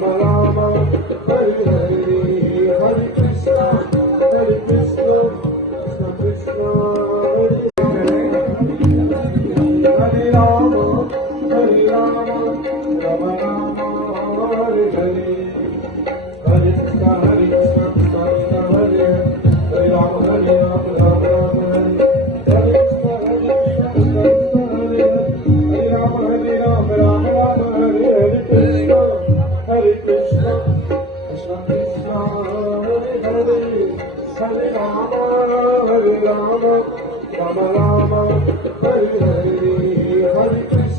Rama, Hare Hare, Hare Krishna, Krishna Krishna, Hare Rama, Hare Rama, Rama Rama, Hare Hare, Hare Krishna, Krishna Krishna, Hare Hare Rama, Hare Rama, Rama Rama, Hare Krishna, Hare Rama, Hare Rama, Rama Rama, Hare Krishna, Krishna Krishna, Hare Hare, Hare Rama, Hare Rama, Rama Rama, Hare Hare, Hare Krishna.